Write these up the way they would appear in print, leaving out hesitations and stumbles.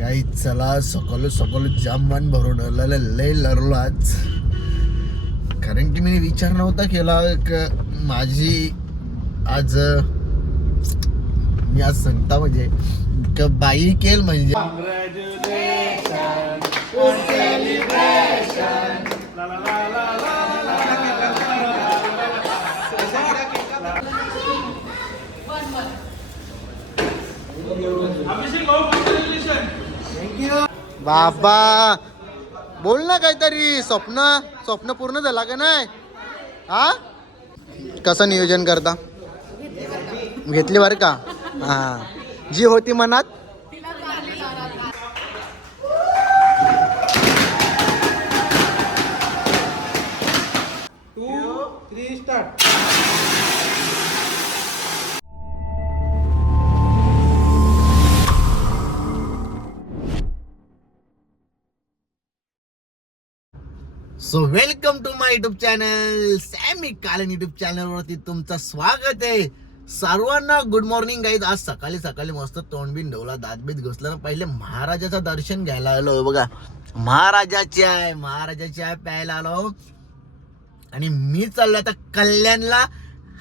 गाई चला सकाळ सकाळ जाम मन भरून लय लढलो आज. कारण की मी विचार नव्हता केला माझी आज मी आज सांगता म्हणजे बाई केल म्हणजे बाबा बोल ना काहीतरी. स्वप्न पूर्ण झाला का नाही? हा कसं नियोजन करता? घेतली बरं का? हा जी होती मनात. So welcome to my YouTube channel सॅमी कालन युट्यूब चॅनल वरती तुमचं स्वागत आहे. सर्वांना गुड मॉर्निंग गाईज. आज सकाळी सकाळी मस्त तोंड बिन ढवला, दात बीत घुसला ना. पहिले महाराजाचं दर्शन घ्यायला आलो. बघा महाराजाची आहे प्यायला आलो. आणि मी चाललो आता कल्याणला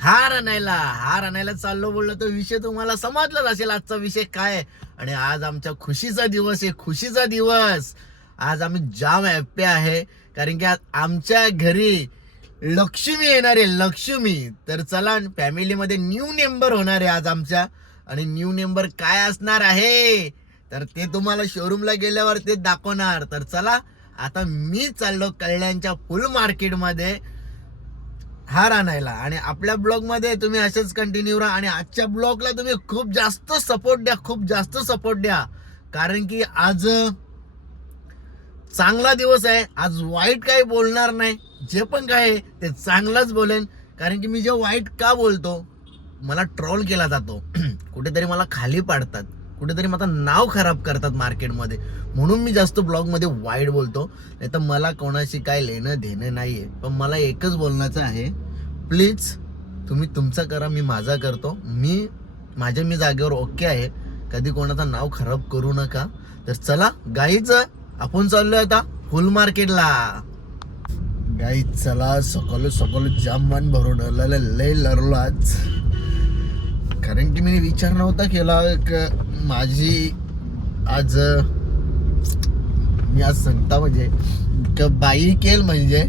हार आणायला चाललो. बोललो तो विषय तुम्हाला समजलाच असेल आजचा विषय काय. आणि आज आमच्या खुशीचा दिवस आहे. खुशीचा दिवस आज आम्ही जाम हॅप्पी आहे. कारण की आज आमच्या घरी लक्ष्मी येणार आहे. लक्ष्मी तर चला फॅमिलीमध्ये न्यू मेंबर होणार आहे आज आमच्या. आणि न्यू मेंबर काय असणार आहे तर ते तुम्हाला शोरूमला गेल्यावर ते दाखवणार. तर चला आता मी चाललो कल्याणच्या फुल मार्केटमध्ये हार आणायला. आणि आपल्या ब्लॉग मध्ये तुम्ही असेच कंटिन्यू राहा. आणि आजच्या ब्लॉगला तुम्ही खूप जास्त सपोर्ट द्या. कारण की आज चांगला दिवस आहे. आज वाईट काही बोलणार नाही. जे पण काय आहे ते चांगलंच बोलेन. कारण की मी जे वाईट का बोलतो, मला ट्रोल केला जातो. कुठेतरी मला खाली पाडतात, कुठेतरी माझं नाव खराब करतात मार्केटमध्ये. म्हणून मी जास्त ब्लॉगमध्ये वाईट बोलतो. नाही तर मला कोणाशी काय लेणं देणं नाही आहे. पण मला एकच बोलण्याचं आहे, प्लीज तुम्ही तुमचं करा, मी माझा करतो. मी जागेवर ओके आहे. कधी कोणाचं नाव खराब करू नका. तर चला गाईच आपण चाललोय आता फुल मार्केटला. गाई चला सकाळ सकाळ जाम मन भरून लय लढलो आज. कारण की मी विचार नव्हता केला माझी आज मी आज सांगता म्हणजे बाई केल म्हणजे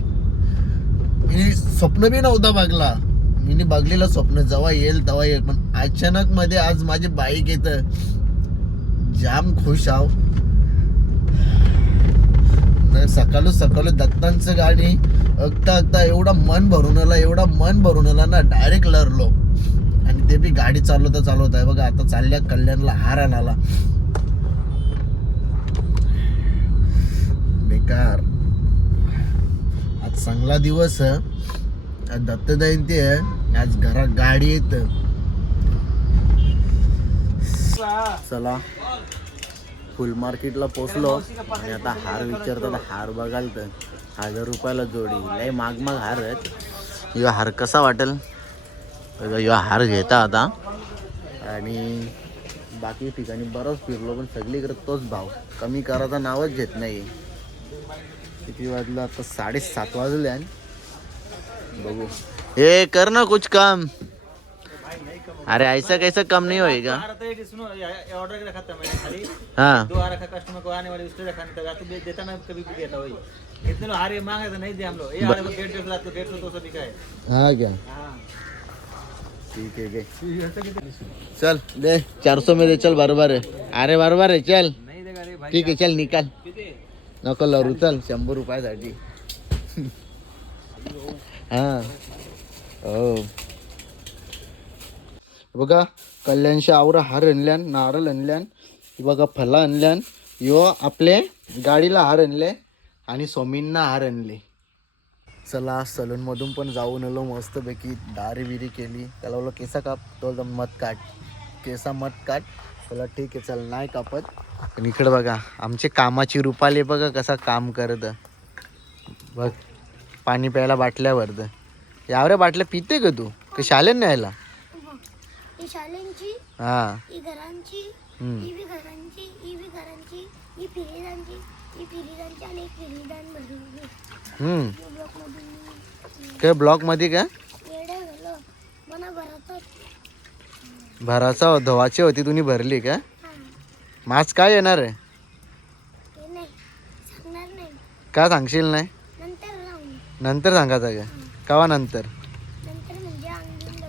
मी स्वप्न बी नव्हता बघला. मी बघलेलं स्वप्न जेव्हा येईल तेव्हा येईल. पण अचानक मध्ये आज माझी बाईक येत. जाम खुश आहो. सकाळ दत्तांचं गाडी अगता एवढा मन भरून आला ना. डायरेक्ट लरलो. आणि ते बी गाडी चालवत आहे. बघा आता चालल्या कल्याणला हार आणायला. बेकार आज चांगला दिवस आहे. आज दत्त जयंती आहे. आज घरात गाडी येत. चला फुल मार्केटला पोचलो. आणि आता हार विचारतात. हार बघाल तर 1000 रुपयाला जोडी. लय माग हार आहेत. यो हार कसा वाटेल यो हार घेता आता. आणि बाकी ठिकाणी बरंच फिरलो पण सगळीकडे तोच भाव. कमी करायचं नावच घेत नाही. किती वाजलं आता? 7:30 वाजले. बघू हे कर ना कुछ काम. अरे ऐसा कैसा कम नहीं होएगा. ऑर्डर रखा था मैंने खाली हाँ 2 रखा कस्टमर को आने वाले उससे रखा नहीं था. तो देता मैं कभी भी देता वही. इतने लोग हारे मांगे तो नहीं दे हम लोग. ये हारे को 150 लाख तो 150 200 बिका है. हाँ क्या हाँ ठीक है. चल दे 400 में दे. चल बरोबर है. अरे बरोबर आहे. चल नहीं देगा रे भाई. ठीक आहे चल निकाल. किती नको लरू. चल 100 रुपयासाठी. हा हो बघा कल्याणच्या आवरा हार आणल्यान, नारळ आणल्यान, बघा फला आणल्यान. यो आपले गाडीला हार आणले आणि स्वामींना हार आणले. चला सलून मधून पण जाऊन आलो. मस्तपैकी दारी बिरी केली. त्याला बोललो केसा काप. तो मत काट केसा मत काट. चला ठीक आहे चल नाही कापत. आणि इकडे बघा आमचे कामाची रुपाली बघा कसा काम करत. बघ पाणी प्यायला बाटल्यावर. यावऱ्या बाटल्या पिते का तू? का शालेन न्यायला? शालेंची हा घरांची घरांची ही फिरीदानची आणि एक फिरीदान भरली ब्लॉकमध्ये काय ब्लॉक मध्ये का येडे झालं मला भरतच भराचा धवाची होती तुम्ही भरली का मास काय येणार आहे ते नाही सांगणार नाही का सांगशील नाही नंतर राहून नंतर सांगायचं का कवा नंतर नंतर म्हणजे अंगून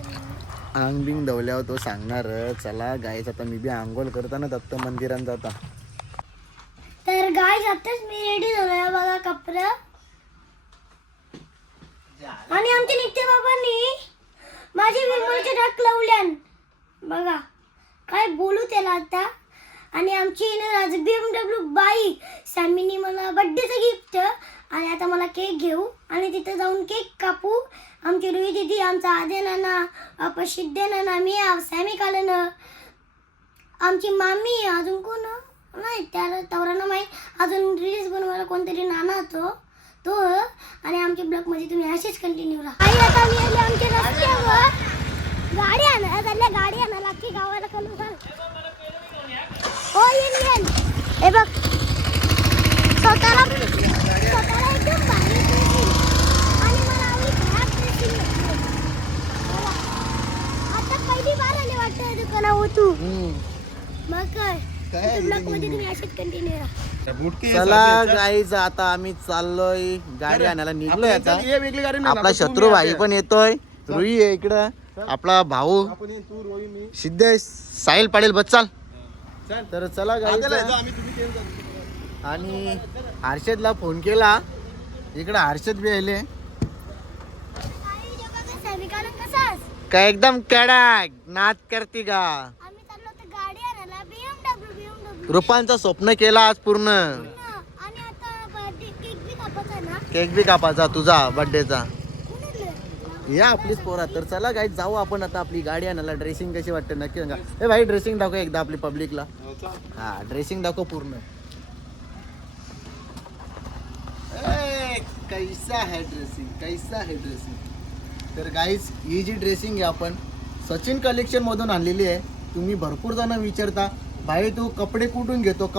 अंग बिंग दवल्यावर तो सांगणार चला गाईच आता मी बी आंघोळ करताना दत्त मंदिरात जाता तर गाय आताच मी रेडी झालोय बघा कपडा आणि आमच्या नित्य बाबांनी माझी विमलचे ढाक लावल्यान बघा काय बोलू त्याला आता आणि आमची आज BMW बाईक सॅमीनी मला बड्डेचं गिफ्ट आणि आता मला केक घेऊ आणि तिथं जाऊन केक कापू आमची रुई दिदी आमचा आदे नाना प्रसिद्ध नाना मी सॅमी कालन आमची मामी अजून कोण नाही त्याला तवरांना माहीत अजून रील्स बनवायला कोणतरी नाना होतो तो आणि आमच्या ब्लॉगमध्ये तुम्ही असेच कंटिन्यू राहा आई आता मी आले आमच्या रस्त्यावर गाडी आणायला लागते गावाला करून सांग हो येईन हे बघ स्वतःला एकदम भारी dressing. आणि मला आवडी खराब dressing भेटली. मला. आता पहिली बार आले वाटतं दुकानावर तू मग काय ब्लॉग मध्ये तुम्ही असेच कंटिन्यू राहा चला गाईज आता आम्ही चाललोय गाडी आणायला निघलोय आता आपला शत्रू भाई पण येतोय रुई आहे इकडं आपला भाऊ सिद्धेश साहिल पाटील बस चाल तर चला गाईज आणि हर्षदला फोन केला इकडं हर्षद बी आले काय एकदम कडक नाच करती का आम्ही चाललो होतो गाडी आणायला BMW रुपांचं स्वप्न केला आज पूर्ण आणि आता बर्थडे केक बी कापायचा ना केक बी कापायचा तुझा बर्थडेचा कोणाला या आपलीच पोरा तर चला गाईज जाऊ आपण आता आपली गाडी आणायला ड्रेसिंग कशी वाटते नक्की सांगा ए भाई ड्रेसिंग दाखव एकदा आपली पब्लिकला हा ड्रेसिंग दाखव पूर्ण कैसा है ड्रेसिंग तर गाईज ही जी ड्रेसिंग आहे आपण सचिन कलेक्शन मधून आणलेली आहे तुम्ही भरपूर जण विचारता भाई तू कपडे कुठून घेतो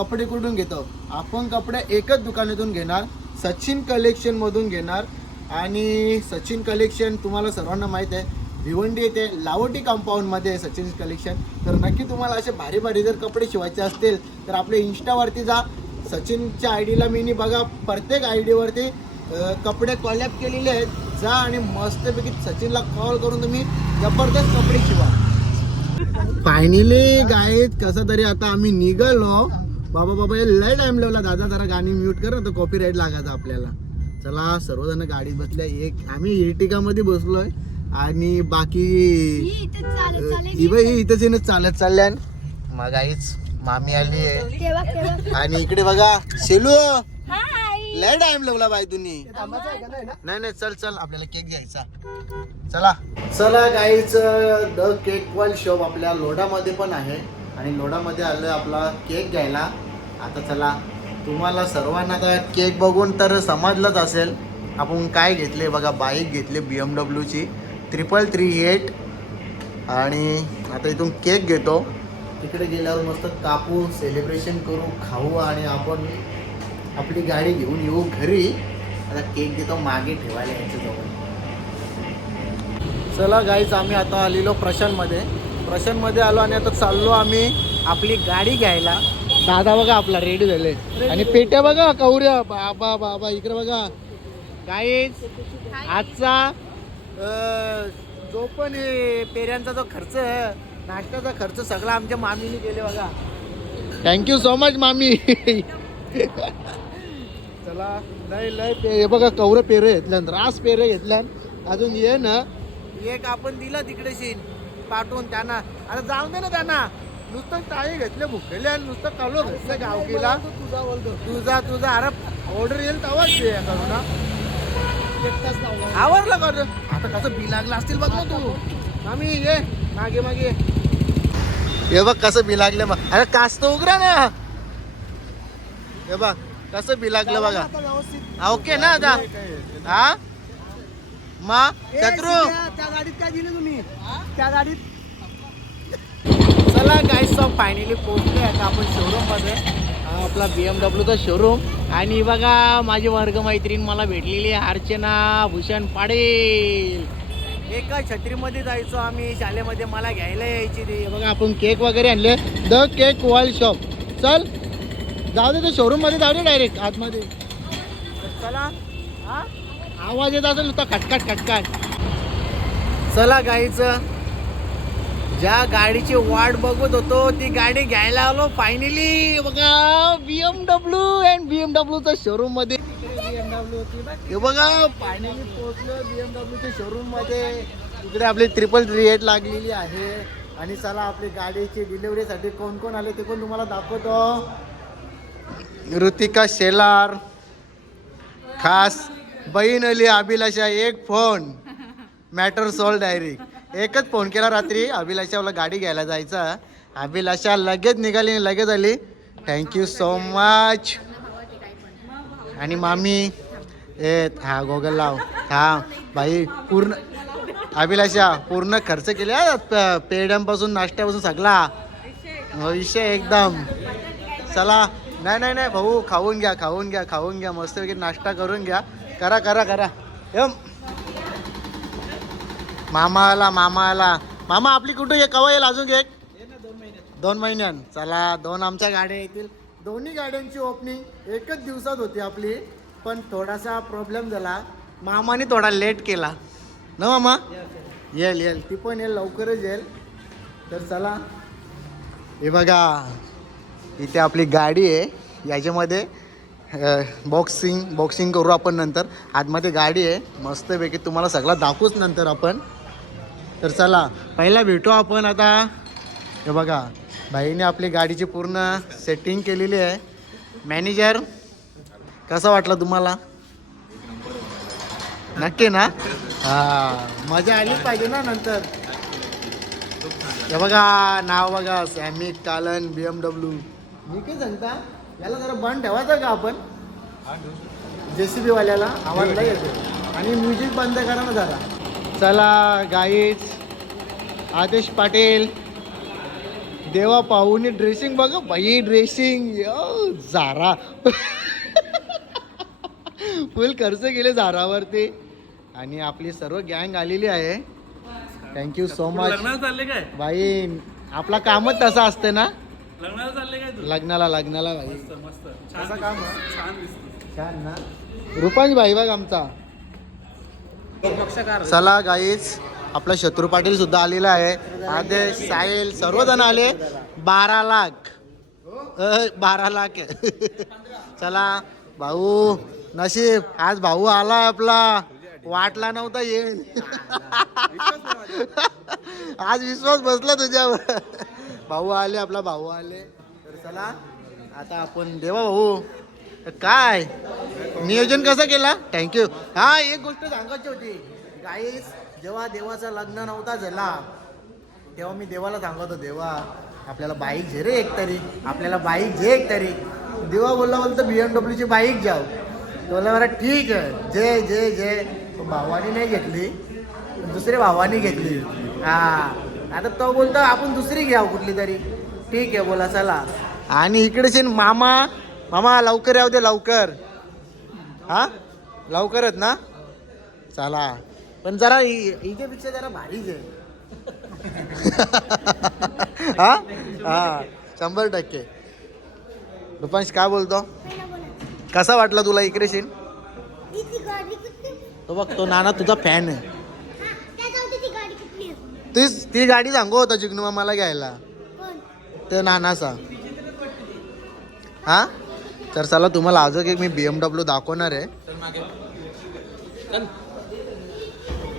आपण कपडे एकच दुकानातून घेणार सचिन कलेक्शन मधून घेणार आणि सचिन कलेक्शन तुम्हाला सर्वांना माहित आहे भिवंडी येथे लावटी कंपाऊंड मध्ये आहे सचिन कलेक्शन तर नक्की तुम्हाला असे भारी भारी जर कपडे शिवायचे असतील तर आपल्या इंस्टावरती जा सचिनच्या आयडीला मी बघा प्रत्येक आयडीवरती कपडे कॉलॅब केलेले आहेत जा आणि मस्तपैकी सचिनला कॉल करून तुम्ही जबरदस्त कपडे शिवा फायनली गाईत कसं तरी आता आम्ही निघालो बाबा हे लय टाइम लावला दादा जरा गाणी म्यूट कर ना तर कॉपीराईट लागायचं आपल्याला चला सर्वजण गाडीत बसल्या एक आम्ही इर्टिगा मध्ये बसलोय आणि बाकी इथंच येणं चालत चालल्यान मग आईच मामी आली आहे आणि इकडे बघा शेलू लय टाइम लावला बाई तुम्ही नाही चल आपल्याला केक घ्यायचा चला गाईच द केक वर्ल्ड शॉप आपल्या लोढामध्ये पण आहे आणि लोढामध्ये आलोय आपला केक घ्यायला आता चला तुम्हाला सर्वांना आता केक बघून तर समजलंच असेल आपण काय घेतले बघा बाईक घेतली BMW ची 3338 आणि आता इथून केक घेतो तिकडे गेल्यावर मस्त कापू सेलिब्रेशन करू खाऊ आणि आपण आपली गाडी घेऊन येऊ घरी आता केक देतो मागे ठेवायला याच्याजवळ चला गाईच आम्ही आता आलेलो प्रशांतमध्ये आलो आणि आता चाललो आम्ही आपली गाडी घ्यायला दादा बघा आपला रेडी झाले आणि पेट्या बघा कवऱ्या बाबा इकडे बघा गाईज आजचा जो पण पेऱ्यांचा जो खर्च नाश्त्याचा खर्च सगळा आमच्या मामीने केले बघा थँक्यू सो मच मामी चला लय हे बघा कवरं पेरे घेतल्यान रास पेरे घेतल्यान अजून ये ना एक आपण दिला तिकडे शीन पाठवून त्यांना आता जाऊन दे ना त्यांना नुसतं टाळी घेतले भुकेले आणि नुसतं कालो घेतलं गावकीला तुझा अरे ऑर्डर येईल तेव्हाच दे करू ना आवरलं कर आता कसं बी लागलं असतील बघ ना तू आम्ही ये मागे हे बघ कसं बी लागलं बघ अरे कास्त उघडा ना हे बघ कसं बी लागलं बघा ओके ना आता हा मा शत्रू त्या गाडीत काय दिलं तुम्ही त्या गाडीत चला गाईस फायनली पोहोचले आता आपण शोरूम मध्ये हा आपला BMW चा शोरूम. आणि बघा माझी वर्गमैत्रीण मला भेटलेली आहे, अर्चना भूषण पाटील. एका छत्रीमध्ये जायचो आम्ही शाळेमध्ये, मला घ्यायला यायची ती. बघा आपण केक वगैरे आणले, द केक वर्ल्ड शॉप. चल जाऊ दे, ते शोरूम मध्ये जाऊ दे डायरेक्ट आतमध्ये. चला. हा आवाज येत असेल नुसता खटखट खटखट. चला गाईचं, ज्या गाडीची वाट बघत होतो ती गाडी घ्यायला आलो फायनली. बघा BMW अँड BMWच्या शोरूम मध्ये. हे बघा फायनली पोहोचलो BMWच्या शोरूम मध्ये. इकडे आपली 338 लागलेली आहे. आणि चला आपली गाडीची डिलिव्हरीसाठी कोण कोण आले ते पण तुम्हाला दाखवतो. ऋतिका शेलार, खास बहीण आली अभिलाषा. एक फोन मॅटर सॉल्व डायरेक्ट. एकच फोन केला रात्री, अभिलाषाला गाडी घ्यायला जायचा. अभिलाषा लगेच निघाली आणि लगेच आली. Thank you so much. आणि मामी हा गोगल लाव. हा बाई पूर्ण अभिलाषा पूर्ण खर्च केले पेड्यांपासून नाश्त्यापासून सगळा विषय एकदम. चला नाही नाही नाही भाऊ, खाऊन घ्या खाऊन घ्या खाऊन घ्या, मस्त वगैरे नाश्ता करून घ्या. करा करा करा. मामा आला मामा आला. मामा आपली कुठं ये कवा येईल अजून एक 2 महिन्यात. चला 2 आमच्या गाड्या येतील. दोन्ही गाड्यांची ओपनिंग एकच दिवसात होती आपली, पण थोडासा प्रॉब्लेम झाला. मामाने थोडा लेट केला ना मामा. येईल येईल, ती पण येईल, लवकरच येईल. तर चला हे बघा इथे आपली गाडी आहे. याच्यामध्ये बॉक्सिंग करू आपण नंतर. आतमध्ये गाडी आहे मस्तपैकी, तुम्हाला सगळं दाखवूच नंतर आपण. तर चला पहिला भेटू आपण आता. हे बघा भाईने आपली गाडीची पूर्ण सेटिंग केलेली आहे. मॅनेजर कसं वाटलं तुम्हाला? नक्की ना? हां मजा आली पाहिजे ना नंतर. हे बघा नाव बघा, सॅमी कालन BMW. मी काय सांगता याला जरा बंद ठेवायचं का आपण? JCB वाल्याला आवाज नाही येतो. आणि म्युझिक बंद करा ना जरा. चला गाईज, आदेश पाटील देवा पाहुणे ड्रेसिंग बघा बाई, ड्रेसिंग झारा फुल खर्च केले झारावरती. आणि आपली सर्व गँग आलेली आहे. Thank you so much. चालले काय बाई आपला कामच तसा असते ना. लग्नाला चालले काय तू? लग्नाला बाई मस्त कसं काम छान दिसतो. छान ना. रुपांश भाई बघ आमचा. चला गाईज, आपला शत्रू पाटील सुद्धा आलेला आहे. आदेश साहिल सर्वजण आले. 12 लाख 12 लाख चला भाऊ, नशीब आज भाऊ आलाय आपला. वाटला नव्हता येईल आज विश्वास बसला तुझ्यावर. भाऊ आले, आपला भाऊ आले. तर चला आता आपण देवा भाऊ काय नियोजन कसं केला? थँक्यू. हा एक गोष्ट सांगायची होती गाईस, जेव्हा देवाचं लग्न नव्हता झाला तेव्हा मी देवाला सांगतो, देवा आपल्याला बाईक घे रे एक तरी, आपल्याला बाईक घे एक तरी. देवा बोलतो BMW ची बाईक जाऊ. बोलला बरं ठीक आहे, जय जय जय. भावानी नाही घेतली, दुसऱ्या भावानी घेतली. हा आता तो बोलतो आपण दुसरी घ्याव कुठली तरी. ठीक आहे बोला चला. आणि इकडेच मामा लवकर याव दे लवकर. हा लवकरच ना. चला पण जरा हिच्यापेक्षा जरा भारीच आहे हा हा 100%. रुपांश काय बोलतो? कसा वाटला तुला इकडे सीन? तो बघ तो नाना तुझा फॅन आहे. ती गाडी सांगू होता जिग्नू मला घ्यायला, ते नानाचा. हा तर चला तुम्हाला अजून एक मी BMW दाखवणार आहे.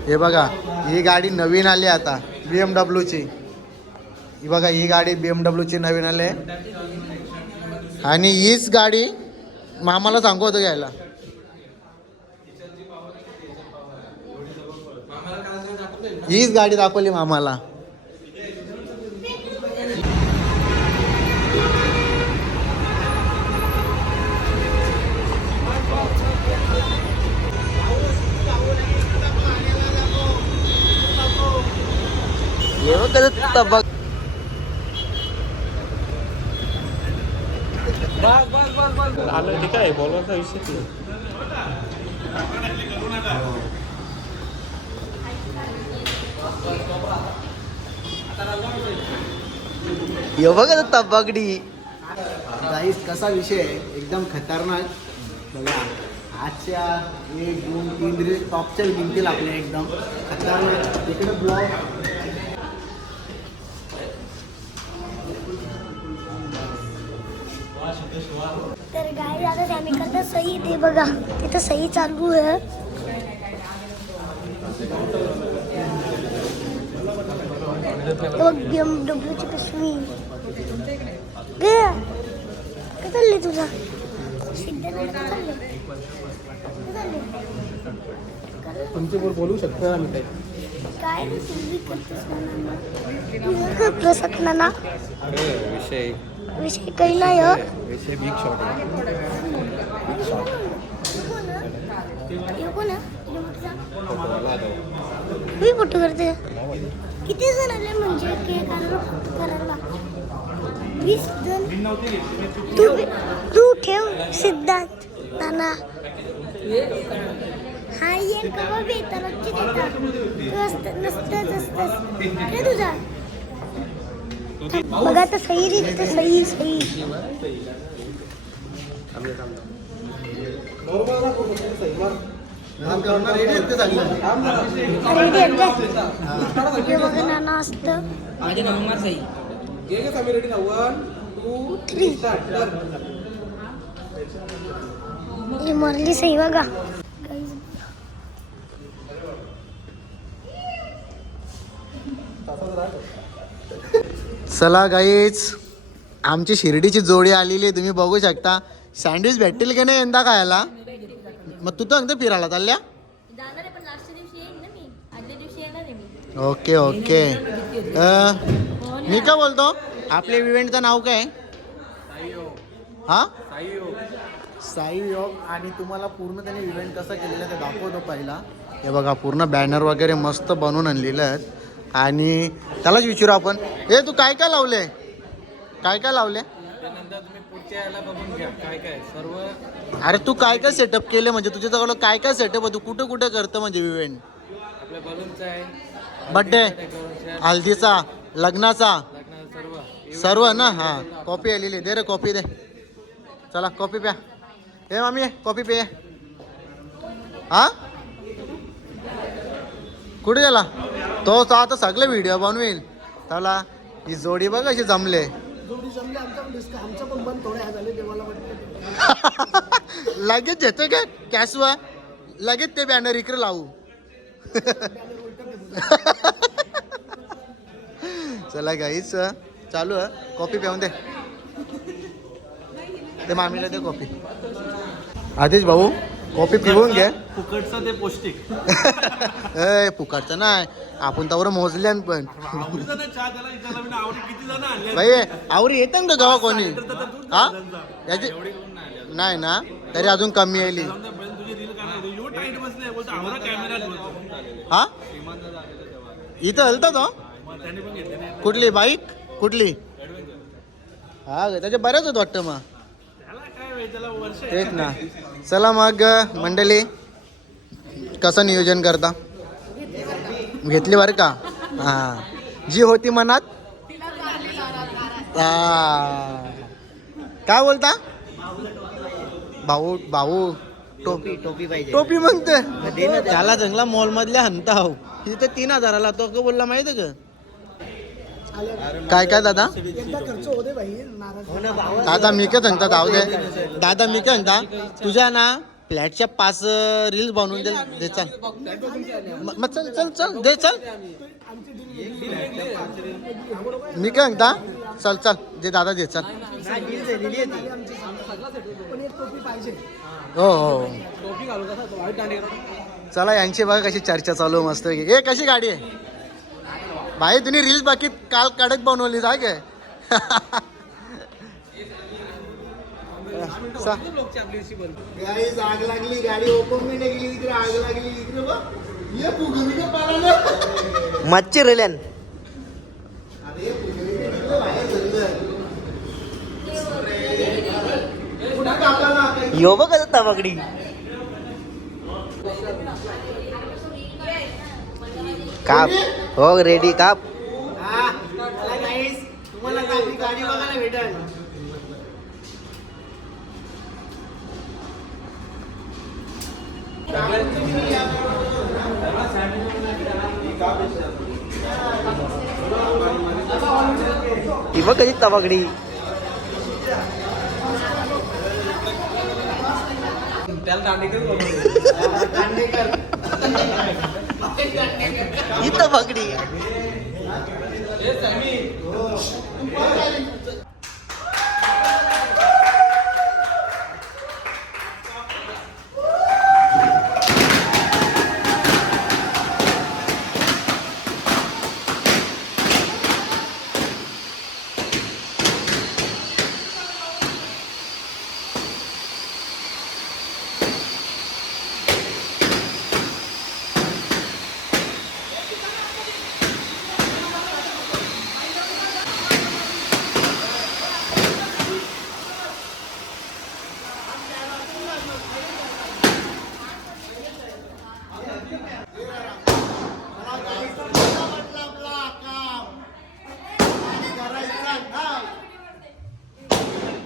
हे बघा ही गाडी नवीन आली आता BMW ची. ही बघा ही गाडी BMW ची नवीन आली. आणि हीच गाडी मामाला सांगू होतं घ्यायला. हीच गाडी दाखवली मामाला. बघ आलं ठीक आहे बोलवायचा विषय नाही. हे बघा तबागडी गाईस कसा विषय आहे एकदम खतरनाक बघा. आजच्या 1 2 3 रील टॉपच्या निघतील आपल्या एकदम खतरनाक. इकडे ब्लॉग तर गाई आता सॅमिकलला सही दे बघा, तिथं सही चालू आहे. BMW ची पिशवी गे काय चालले तुझा तुमच्यावर बोलू शकतो आम्ही काही. काय रे तुम्ही करतोस ना विषय विषय काही नाही हो. विषय बिग शॉट आहे. मी फोटो करते. किती जण आले म्हणजे केक करायला 20 जण. तू ठेव सिद्धांत नाना. हा येईल का बाबी तर नसतंच तुझा. बघा आता सही रे, तर सही सही रेडी बघा नाना असतं. ही मरली सही बघा. चला गाईच आमची शिर्डीची जोडी आलेली आहे, तुम्ही बघू शकता. सँडविच भेटतील की नाही यंदा खायला? मग तू तर अंगत फिरायला चालल्या. Okay okay. मी काय बोलतो, आपल्या इव्हेंटचं नाव काय? हा साई योग. आणि तुम्हाला पूर्ण त्याने इव्हेंट कसा केलेला ते दाखवतो पहिला. हे बघा पूर्ण बॅनर वगैरे मस्त बनवून आणलेलं आहेत. आणि त्यालाच विचारू आपण, हे तू काय काय लावले, काय काय लावले? त्यानंतर तुम्ही पुढच्या याला बघून घ्या काय काय सर्व. अरे तू काय काय सेटअप केले, म्हणजे तुझ्याजवळ काय काय सेटअप आहे, तू कुठे कुठे करतं म्हणजे इव्हेंट? आपल्या बलूनचा आहे, बड्डे, हल्दीचा, लग्नाचा, सर्व सर्व ना. हां कॉपी आलेली दे रे, कॉपी दे. चला कॉपी प्या. हे मामी कॉपी पे. हा कुठे गेला तो? आता सगळे व्हिडिओ बनवेल. चला ही जोडी बघ कशी जमले. लगेच येतो का कॅशवा, लगेच ते बॅनर इकडे लावू. चला गाईच चालू आहे. कॉपी पिऊन दे, ते मामीला दे कॉपी. आदेश भाऊ कॉफी पिऊन घे. फुकटचं ते पौष्टिक. ए फुकटचं नाही, आपण त्यावर मोजल्यान पण. भाई आवरी येत का गावा कोणी? हा याची नाही ना, तरी अजून कमी आली. हा इथं हलता तो. कुठली बाईक कुठली? हा त्याच्या बऱ्याच होत वाटतं मग. तेच ना. चला मग मंडळी, कसं नियोजन करता? घेतली बरं का? हां जी होती मनात. काय बोलता भाऊ? भाऊ टोपी टोपी पाहिजे. टोपी म्हणते त्याला जंगला मॉल मधल्या हंता हो तिथे 3000ला. तो का बोलला माहिती का? काय काय दादा? दादा मी काय सांगता, जाऊ दे दादा. मी काय सांगता, तुझ्या ना फ्लॅटच्या 5 रील्स बनवून दे. चल मग चल चल चल दे चल. मी काय सांगता, चल चल दे दादा दे चल. हो हो चला. यांची बघा कशी चर्चा चालू मस्त. हे कशी गाडी आहे भाई? तुम्ही रील्स बाकी काल कडक बनवली जा काय? आग लागली, गाडी ओपन मी नाही गेली, इकडे आग लागली. इकडे मच्छी रेल्यान यो बघ कसं तबागडी. काप हो रेडी काप. तुम्हाला गाडी बघायला भेटेल. ती बघ कशी तबागडी. ही तबागडी.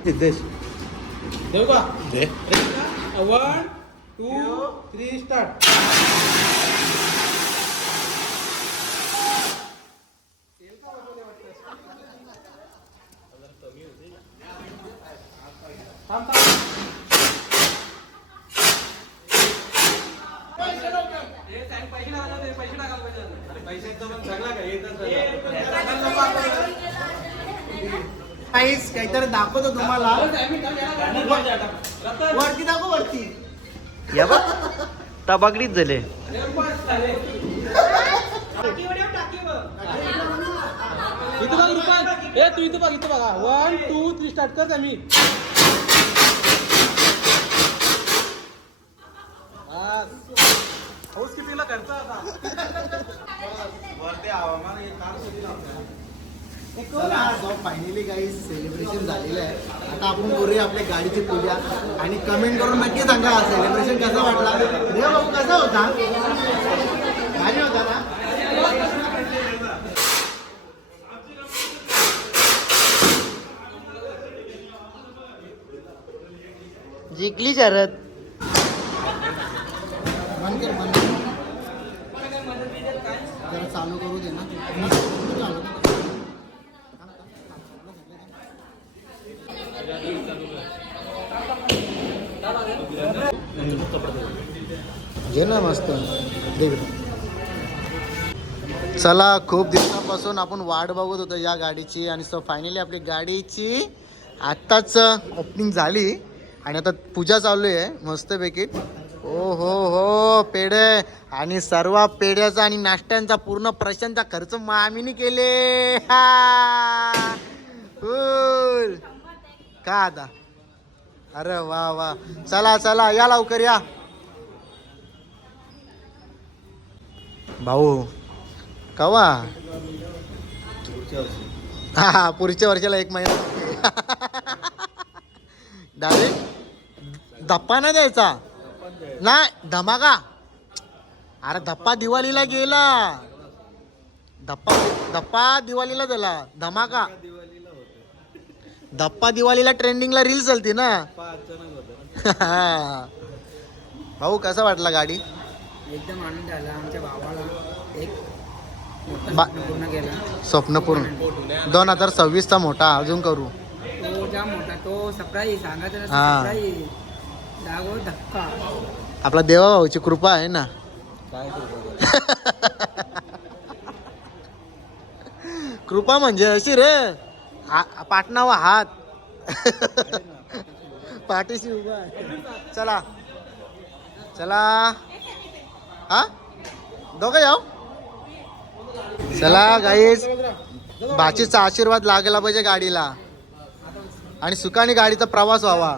सिद्धेश देऊ का? दे. 1 2 3 स्टार्ट. काहीतरी दाखवतो तुम्हाला. वरती दाखव वरती. या बघ तबागडीच झाले. इथं बघ रुपा. ए तू इथं बघ, इथं बघा. 1 2 3 स्टार्ट कर आम्ही. हाऊस कितीला खर्च आता? वरती हवामान फायनली काही सेलिब्रेशन झालेलं आहे. आता आपण करूया आपल्या गाडीची पूजा आणि कमेंट करून नक्की सांगा सेलिब्रेशन कसा वाटला. रे भाऊ कसा होता? भारी होता ना. जिंकली शरद. बंद कर बंद कर. जरा चालू करू दे ना. घे ना मस्त. चला खूप दिवसापासून आपण वाट बघत होतो या गाडीची आणि सो फायनली आपली गाडीची आत्ताच ओपनिंग झाली आणि आता पूजा चालू आहे मस्तपैकी. ओ हो हो पेढे आणि सर्व पेढ्याचा आणि नाश्त्यांचा पूर्ण प्रशांतचा खर्च मामीने केले. का आता. अरे वा वा. चला चला या लवकर या. भाऊ कवा. हा पुढच्या वर्षाला 1 महिना. डायरेक्ट धप्पा नाही द्यायचा. नाही धमाका. अरे धप्पा दिवाळीला गेला. धप्पा दिवाळीला झाला. धमाका धप्पा दिवाळीला ट्रेंडिंगला रील चालते ना. भाऊ कसा वाटला गाडी. एकदम आनंद आला. आमच्या भावाला एक पूर्ण केला. स्वप्न पूर्ण 2026 चा मोठा अजून करू. तो जाम मोठा. तो सरप्राईज सांगायचं नसतं. हा. सरप्राईज जागो धक्का. आपला देवा भाऊची कृपा आहे ना. कृपा म्हणजे अशी रे पाटणावा हात. पाठीशी उभा आहे. चला चला हा दोघं जाऊ. चला गाईज बाचीचा आशीर्वाद लागला पाहिजे गाडीला आणि सुखाने गाडीचा प्रवास व्हावा.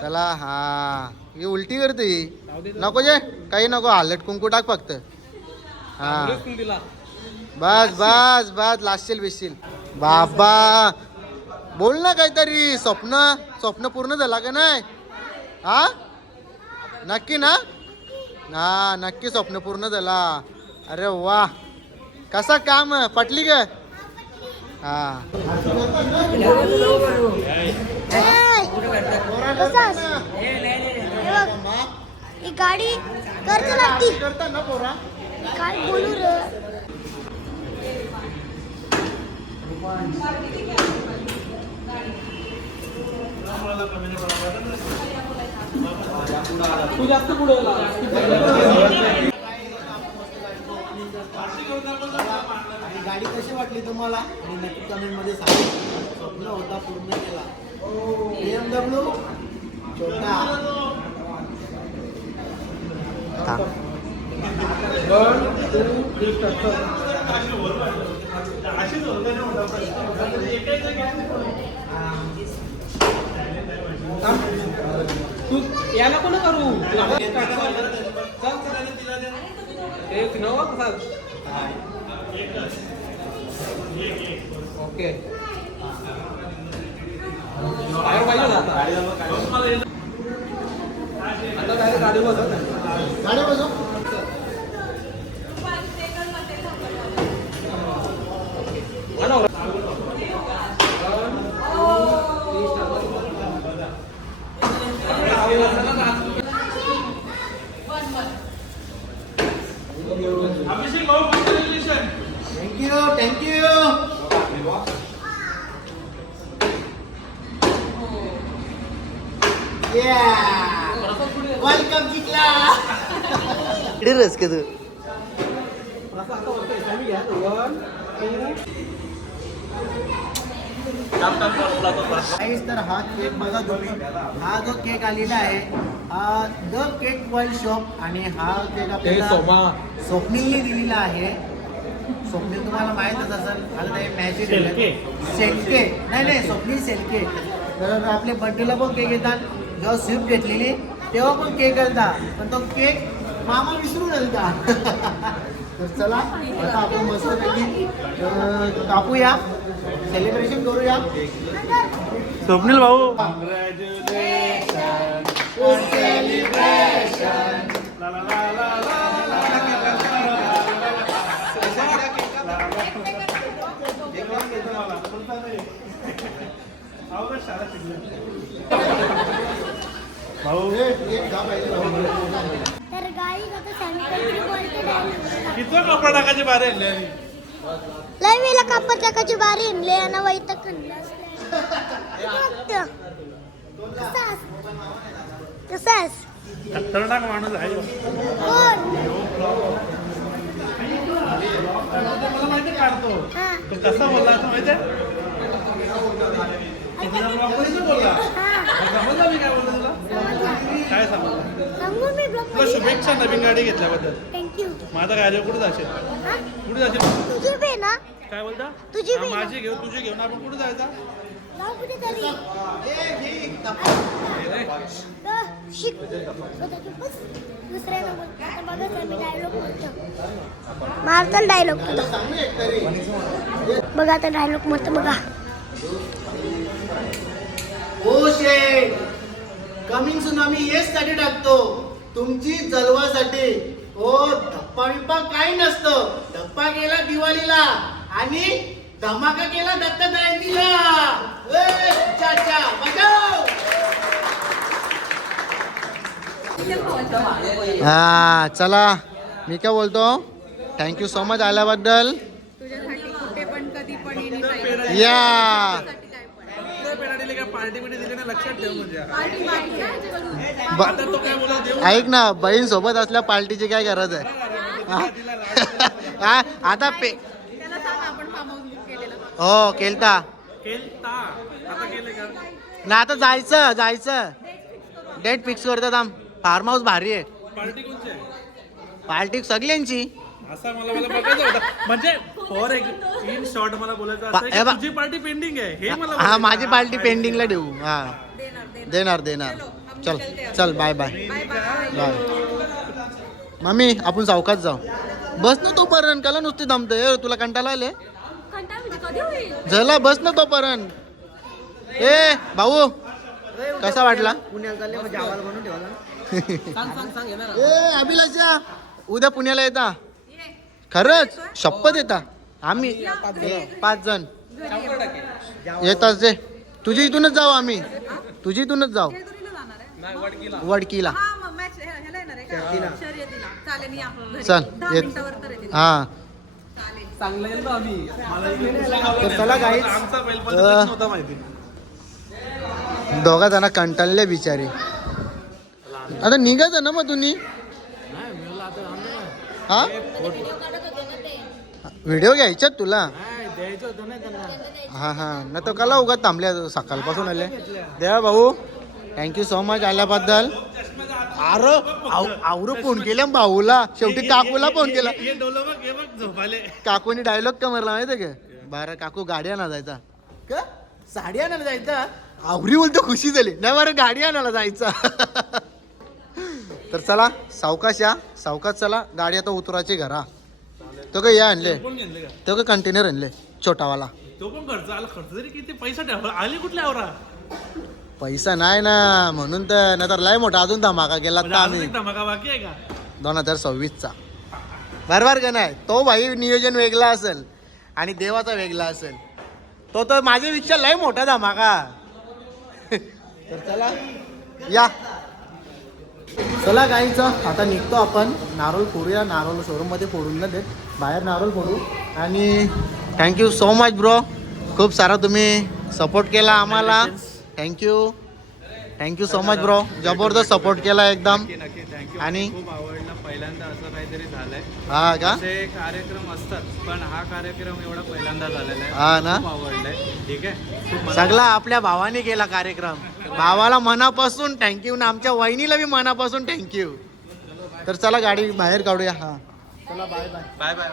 चला हा ही उलटी करते ही. नको जे काही नको. हलट कुंकू टाक फक्त. हा बस बस बस लासशील बिसशील. बाबा बोल ना काहीतरी. स्वप्न पूर्ण झाला का नाही. हा नक्की ना हा नक्की स्वप्न पूर्ण झाला. अरे वा कसा काम पटली ग हा ही गाडी करतो लागती करता ना पोरा काय बोलू रे. तू जास्त पुढे आणि गाडी कशी वाटली तुम्हाला आणि नक्की कमेंट मध्ये सांगा. स्वप्न होता पूर्ण केला. BMW छोटा तू याला कोण करू ओके पाहिजे आता डायरेक्ट गाडी बसत गाडी बसव. थँक्यू वेलकम जिंकला रस के तू तर हा केक बघा तुम्ही. हा जो केक आलेला आहे हा द केक वर्ल्ड शॉप आणि हा केक आपल्याला स्वप्नीलने दिलेला आहे. स्वप्नील तुम्हाला माहीतच असेल आता ते मॅजिक सेल्के नाही स्वप्नील सेल्के. तर आपले बर्थडेला पण केक येतात. जेव्हा स्विफ्ट घेतलेली तेव्हा पण केक आलता पण तो केक मामा विसरून आलता. तर चला आता आपण मस्तपैकी कापूया सेलिब्रेशन करूया. स्वप्नील भाऊ तर गाई आता सॅनिटरी बोलते नाही. किती कपडा टाकायचे बारे लय वेळेला कापड टाकायची बारी आणले आणि वैत कसास खतरनाक माणूस आहे. कोण मला माहिती काढतो हा तो कसा बोलला असं माहिती बोलला. समजला मी काय बोलतो तुला काय समजलं. सांगू मी ब्लॉग तुला शुभेच्छा नवीन गाडी घेतल्याबद्दल. थँक्यू. माझा गाडी कुठे जाशील हा कुठे जाशील तुझी बे ना काय बोलता तुझी हा, बहीण. माझी घेऊ तुझी घेऊन आपण कुठे जायचा. जाऊ कुठे तरी शिक दुसऱ्या नंबर आता बघा मी डायलॉग म्हणतो मारताल डायलॉग बघा आता डायलॉग म्हणतो बघा. ओ शेट कमिंग सून आम्ही येस साठी टाकतो तुमची जलवासाठी. ओ धप्पा बिप्पा काही नसतं. धप्पा केला दिवाळीला आणि धमाका केला दत्त जयंतीला. चाचा बजाव. हा चला मी काय बोलतो थँक्यू सो मच आल्याबद्दल. या पार्टी बिटी दिली ना लक्षात ठेव म्हणजे. ऐक ना बहीण सोबत असल्या पार्टीची काय गरज आहे. हा, आता पे हो केलता आता केले का ना आता जायचं डेट फिक्स करतात आम. फार्म हाऊस भारी आहे. पार्टी कोणची आहे पार्टी सगळ्यांची. असं मला बघायचं होतं म्हणजे फॉर इन शॉर्ट मला बोलायचं असं आहे की तुझी पार्टी पेंडिंग आहे हे मला हा बोलायचं. माझी पार्टी पेंडिंगला ठेवू. हा देणार चल बाय बाय. मम्मी आपण चौकात जाऊ. बस ना तोपर्यंत कला नुसती दमतोय तुला कंटाळा आले झाला बस ना तोपर्यंत. ए भाऊ कसा वाटला पुण्याला चालले म्हणजे आम्हाला बनवून ठेवा ए अभिलाषा उद्या पुण्याला येता खरंच शपथ येता आम्ही 5 जण येतात जे तुझी इथूनच जाऊ आम्ही तुझी इथूनच जाऊ वडकीला चल येत हा तर चला गाईज दोघा जण कंटाळले बिचारे आता निघायचं ना मग तुम्ही हा व्हिडिओ घ्यायच्यात तुला हा हा ना तर कला उगा थांबल्या सकाळपासून आले देवा भाऊ थँक्यू सो मच आल्याबद्दल अरे आवर फोन केला भाऊला शेवटी काकूला फोन केला काकूनी डायलॉग का मारला माहिती का बरं काकू गाडी आणायला जायचा का साडी आणायला जायचा आवरी बोलतो खुशी झाली नाही बरं गाडी आणायला जायचा तर चला सावकाश या सावकाश चला गाडी आता उतरायची घरा तो काय या आणले तो काय कंटेनर आणले छोटावाला तो पण खर्च आला खर्च तरी किती पैसा ठेवा आले कुठल्या आवरा पैसा नाही ना म्हणून तर नाही तर लय मोठा अजून धमाका गेला तर आम्ही धमाका बाकी आहे का 2026चा बरोबर का नाही तो भाई नियोजन वेगळा असेल आणि देवाचा वेगळा असेल तो तर माझ्यापेक्षा लय मोठा धमाका तर चला या चला गाईचं आता निघतो आपण नारळ फोडूया नारळ शोरूममध्ये फोडून न देत बाहेर नारळ फोडू आणि थँक्यू सो मच ब्रो खूप सारा तुम्ही सपोर्ट केला आम्हाला थँक्यू सो मच ब्रो जबरदस्त सपोर्ट केला एकदम आणि खूप आवडलं पहिल्यांदा असं काहीतरी झालंय हा का असे कार्यक्रम असतात पण हा कार्यक्रम एवढा पहिल्यांदा झालेला आहे हा ना खूप आवडलाय ठीक आहे खूप मला सगळा आपल्या भावाने केला कार्यक्रम भावाला मनापासून थँक्यू ना आमच्या वहिनीला बी मनापासून थँक्यू तर चला गाडी बाहेर काढूया हा चला बाय बाय बाय बाय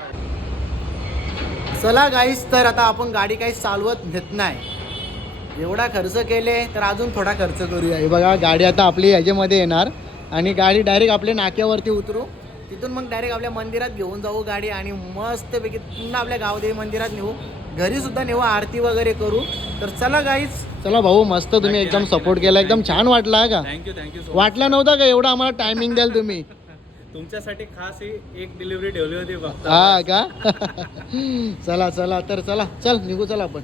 चला गाईस तर आता आपण गाडी काही चालवत घेत नाही एवढा खर्च केले तर अजून थोडा खर्च करूया हे बघा गाडी आता आपली ह्याच्यामध्ये येणार आणि गाडी डायरेक्ट आपल्या नाक्यावरती उतरू तिथून मग डायरेक्ट आपल्या मंदिरात घेऊन जाऊ गाडी आणि मस्तपैकी पुन्हा आपल्या गावदेवी मंदिरात नेऊ घरी सुद्धा नेऊ आरती वगैरे करू तर चला गाईस चला भाऊ मस्त तुम्ही एकदम सपोर्ट केला एकदम छान वाटला का थँक्यू सो वाटला नव्हता का एवढा आम्हाला टायमिंग द्याल तुम्ही तुमच्यासाठी खास ही एक डिलिव्हरी ठेवली होती फक्त हा का चला चला तर चला चल निघू चला आपण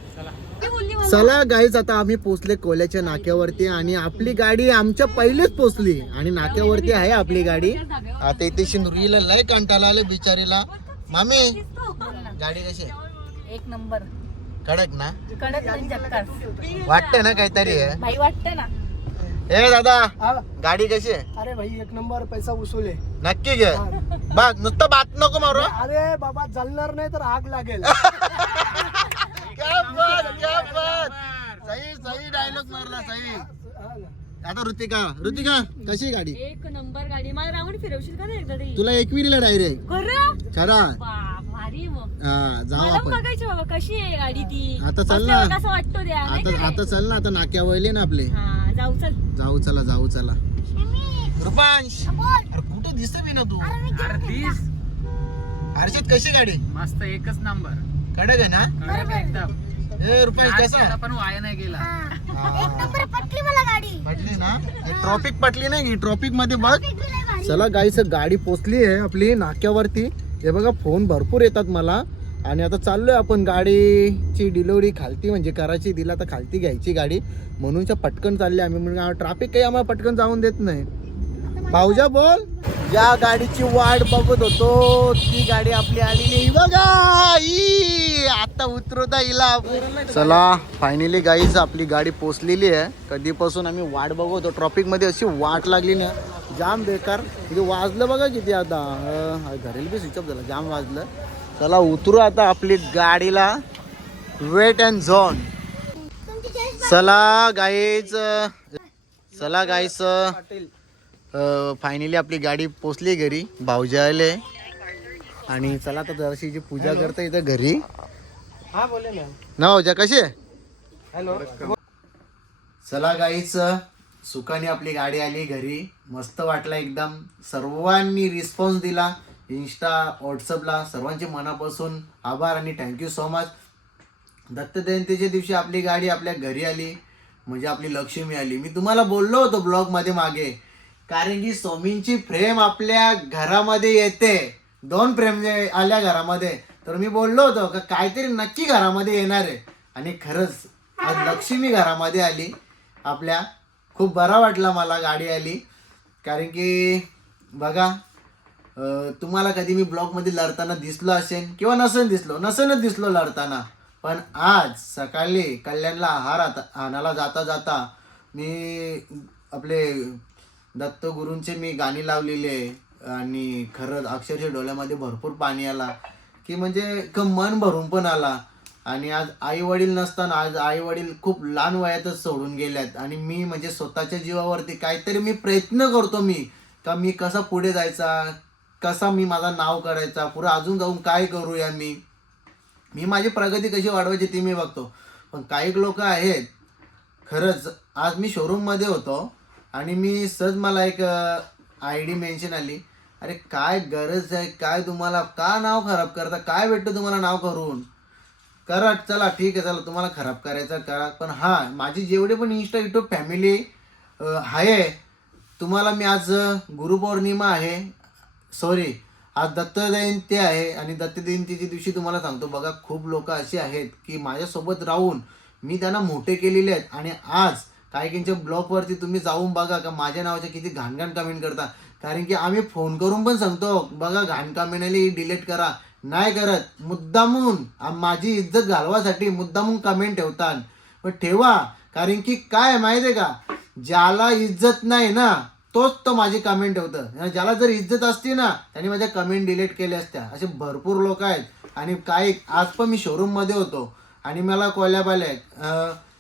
चला गाईज आता आम्ही पोचले कोल्याच्या नाक्यावरती आणि आपली गाडी आमच्या पहिलेच पोचली आणि नाक्यावरती आहे आपली गाडी आता इथे शिंदुरीला लय कंटाळा आले बिचारीला मामी गाडी कशी आहे? एक नंबर कडक ना कडक आणि झक्कास वाटतंय ना काहीतरी आहे भाई वाटतं ना ए दादा गाडी कशी आहे अरे भाई एक नंबर पैसा वसूल आहे नक्की घे बघ नुसतं बात नको मारू अरे बाबा जळणार नाही तर आग लागेल क्या बात सही डायलॉग मारला सही आता ऋतिका कशी गाडी एक नंबर गाडी मला राऊंड फिरवशील का रे एकदा तरी तुला एकविरीला डायरेक्ट खरं खरा भारी मग हा जाऊ मला आपण बघायची बाबा कशी आहे गाडी ती आता चल ना. कसं वाटतो द्या नाही का रे? आता चल ना आता नाक्या वळले ना आपले हा जाऊ चल जाऊ चला रुपांश अरे कुठं दिसत बी ना तू हर्षद कशी गाडी मस्त एकच नंबर कडक आहे ना एकदम ए रुपांश कसा पण वाया नाही गेला एक नंबर पटली मला गाडी पटली ना ट्रॉफिक पटली नाही ट्रॉफिक मध्ये बघ चला गाईच गाडी पोचली आहे आपली नाक्यावरती हे बघा फोन भरपूर येतात मला आणि आता चाललोय आपण गाडीची डिलिव्हरी खालती म्हणजे करायची दिला तर खालती घ्यायची गाडी म्हणूनच्या पटकन चालले आम्ही म्हणजे ट्रॅफिक काही आम्हाला पटकन जाऊन देत नाही भाऊजा बोल ज्या गाडीची वाट बघत होतो ती गाडी आपली आली नाही बघा आता उतरवता येईल चला फायनली गाईज आपली गाडी पोचलेली आहे कधीपासून आम्ही वाट बघतो ट्रॉफिक मध्ये अशी वाट लागली ना जाम बेकार तिथे वाजलं बघा किती आता घरेल बी स्विच ऑफ झालं जाम वाजलं चला उतरू आता आपली गाडीला वेट अँड झोन चला गाईज फायनली आपली गाडी पोचली घरी भाऊजी आले आणि चला आता जराशी जी पूजा करता इथं घरी हा बोले मॅम ना भाऊजा कशी आहे हॅलो चला गाईच सुखाने आपली गाडी आली घरी मस्त वाटला एकदम सर्वांनी रिस्पॉन्स दिला इंस्टा व्हॉट्सअपला सर्वांचे मनापासून आभार आणि थँक्यू सो मच दत्त जयंतीच्या दिवशी आपली गाडी आपल्या घरी आली म्हणजे आपली लक्ष्मी आली. मी तुम्हाला बोललो होतो ब्लॉगमध्ये मागे, कारण की स्वामींची फ्रेम आपल्या घरामध्ये येते. 2 फ्रेम आल्या घरामध्ये, तर मी बोललो होतो का काहीतरी नक्की घरामध्ये येणार आहे. आणि खरंच आज लक्ष्मी घरामध्ये आली आपल्या. खूप बरा वाटला मला गाडी आली. कारण की बघा, तुम्हाला कधी मी ब्लॉगमध्ये लढताना दिसलो असेल किंवा नसेनच दिसलो लढताना, पण आज सकाळी कल्याणला आहार आणायला जाता जाता मी आपले दत्तगुरूंचे मी गाणी लावलेली आहे आणि खरंच अक्षरशः डोळ्यामध्ये भरपूर पाणी आला, की म्हणजे मन भरून पण आला. आणि आज आई वडील नसताना, आज आई वडील खूप लहान वयातच सोडून गेल्यात आणि मी म्हणजे स्वतःच्या जीवावरती काहीतरी मी प्रयत्न करतो का मी कसा पुढे जायचा, कसा मी माझं नाव करायचा, पुढे अजून जाऊन काय करूया, मी माझी प्रगती कशी वाढवायची ती मी बघतो. पण काही लोक आहेत खरंच. आज मी शोरूममध्ये होतो आणि मी सहज मला एक ID मेन्शन आली, अरे काय गरज आहे, काय तुम्हाला का नाव खराब करता, काय भेटतं तुम्हाला नाव करून, करा चला ठीक आहे, चला तुम्हाला खराब करायचं करा. पण हां, माझी जेवढे पण इंस्टा यूट्यूब फॅमिली आहे, तुम्हाला मी आज गुरुपौर्णिमा आहे, आज दत्त जयंती आहे आणि दत्त जयंतीच्या दिवशी तुम्हाला सांगतो बघा, खूप लोक असे आहेत की माझ्यासोबत राहून मी त्यांना मोठे केलेले आहेत. आणि आज काहींच्या ब्लॉगवरती तुम्ही जाऊन बघा का माझ्या नावाचे किती घाणघाण कमेंट करता. कारण की आम्ही फोन करून पण सांगतो बघा घाण कमेंट आली डिलीट करा, नाही करत. मुद्दामून माझी इज्जत घालवासाठी मुद्दामून कमेंट ठेवतात. पण ठेवा, कारण की काय माहिती आहे का, ज्याला इज्जत नाही ना तोच तो माझी कमेंट ठेवतं. ज्याला जर इज्जत असती ना त्याने माझ्या कमेंट डिलीट केल्या असत्या. असे भरपूर लोक आहेत. आणि काही आज पण मी शोरूममध्ये होतो आणि मला कॉलॅप आले,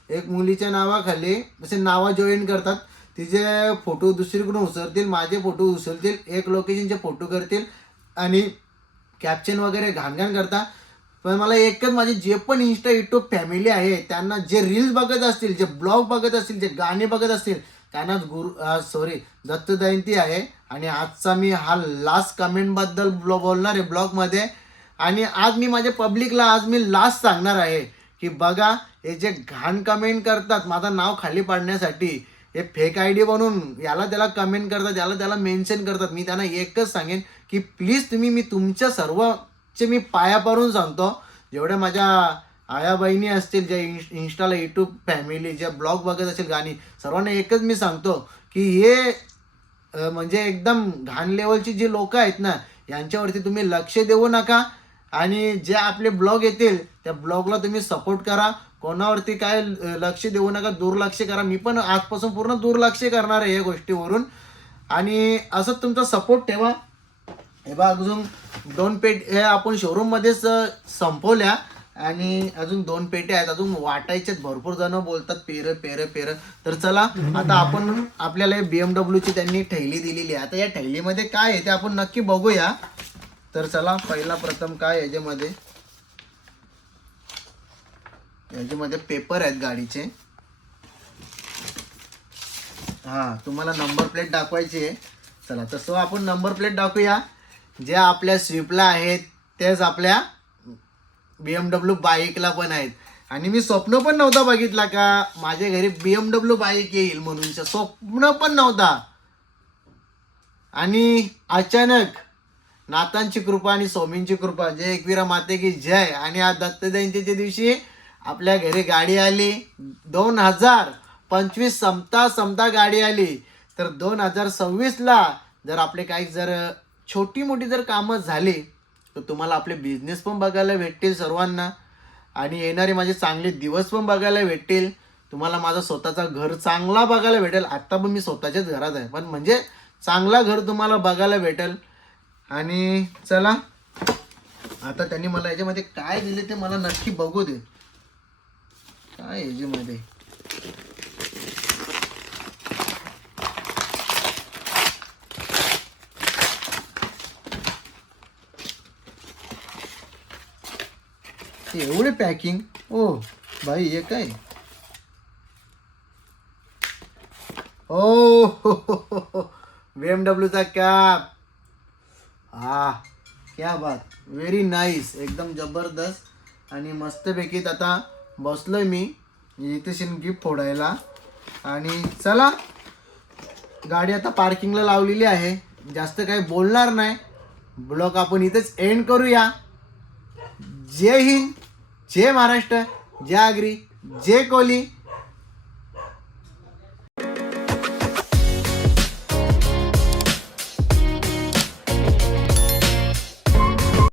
एक मुलीच्या नावाखाली असे नावं जॉईन करतात, तिचे फोटो दुसरीकडून उचलतील, माझे फोटो उचलतील, एक लोकेशनचे फोटो करतील आणि कॅप्शन वगैरे घाणघाण करता. पण मला एकच, माझे जे पण इंस्टा यूट्यूब फॅमिली आहे त्यांना, जे रील्स बघत असतील, जे ब्लॉग बघत असतील, जे गाणे बघत असतील, त्यांना दत्त जयंती आहे. आणि आजचा मी हा लास्ट कमेंटबद्दल बोलणार आहे ब्लॉगमध्ये. आणि आज मी माझ्या पब्लिकला आज मी लास्ट सांगणार आहे की बघा, हे जे घाण कमेंट करतात माझं नाव खाली पाडण्यासाठी, हे फेक ID बनवून याला त्याला कमेंट करतात, याला त्याला मेन्शन करतात, मी त्यांना एकच सांगेन की प्लीज मी तुमच्या सर्वचे मी पाया पडून सांगतो, जेवढ्या माझ्या आया बहिणी असतील, ज्या इंस्टाला यूट्यूब फॅमिली, ज्या ब्लॉग बघत असेल गाणी, सर्वांना एकच मी सांगतो की हे म्हणजे एकदम घाण लेवलची जे लोक आहेत ना, यांच्यावरती तुम्ही लक्ष देऊ नका. आणि जे आपले ब्लॉग येतील त्या ब्लॉगला तुम्ही सपोर्ट करा. कोणावरती काय लक्ष देऊ नका, दुर्लक्ष करा. मी पण आजपासून पूर्ण दुर्लक्ष करणार आहे या गोष्टीवरून. आणि असंच तुमचा सपोर्ट ठेवा. हे बघा, अजून 2 पेट हे आपण शोरूममध्येच संपवल्या आणि अजून 2 पेट्या आहेत, अजून वाटायच्यात. भरपूर जण बोलतात पेर. तर चला आता आपण, आपल्याला BMWची त्यांनी थैली दिलेली आहे. आता या थैलीमध्ये काय आहे ते आपण नक्की बघूया. तर चला, पहिला प्रथम काय याच्यामध्ये पेपर आहेत गाडीचे. तुम्हाला नंबर प्लेट दाखवायची आहे. चला, तसं आपण नंबर प्लेट दाखवूया. जे आपल्या स्विफ्टला आहेत तेच आपल्या BMW बाईकला पण आहेत. आणि मी स्वप्न पण नव्हता बघितला का माझ्या घरी BMW बाईक येईल म्हणून, स्वप्न पण नव्हता. आणि अचानक नाथांची कृपा आणि स्वामींची कृपा, जय एकविरा माते की जय. आणि आज दत्त जयंतीच्या दिवशी आपल्या घरी गाडी आली. 2025 संपता गाडी आली. तर 2026ला जर आपले काही छोटी मोठी कामं झाली तर तुम्हाला आपले बिझनेस पण बघायला भेटतील सर्वांना. आणि येणारे माझे चांगले दिवस पण बघायला भेटतील. तुम्हाला माझा स्वतःचा घर चांगला बघायला भेटेल. आत्ता पण मी स्वतःच्याच घरात आहे, पण म्हणजे चांगला घर तुम्हाला बघायला भेटेल. आणि चला, आता त्यांनी मला याच्यामध्ये काय दिले ते मला नक्की बघू दे. काय याच्यामध्ये एवढे पॅकिंग. ओ भाई, हे काय? ओ BMWचा कॅप. क्या बात, व्हेरी नाईस, एकदम जबरदस्त. आणि मस्तपैकी आता बसलोय मी इथे गिफ्ट फोडायला. आणि चला गाडी आता पार्किंगला लावलेली आहे. जास्त काही बोलणार नाही. ब्लॉग आपण इथेच एंड करूया. जय हिंद, जय महाराष्ट्र, जय आगरी, जय कोहली.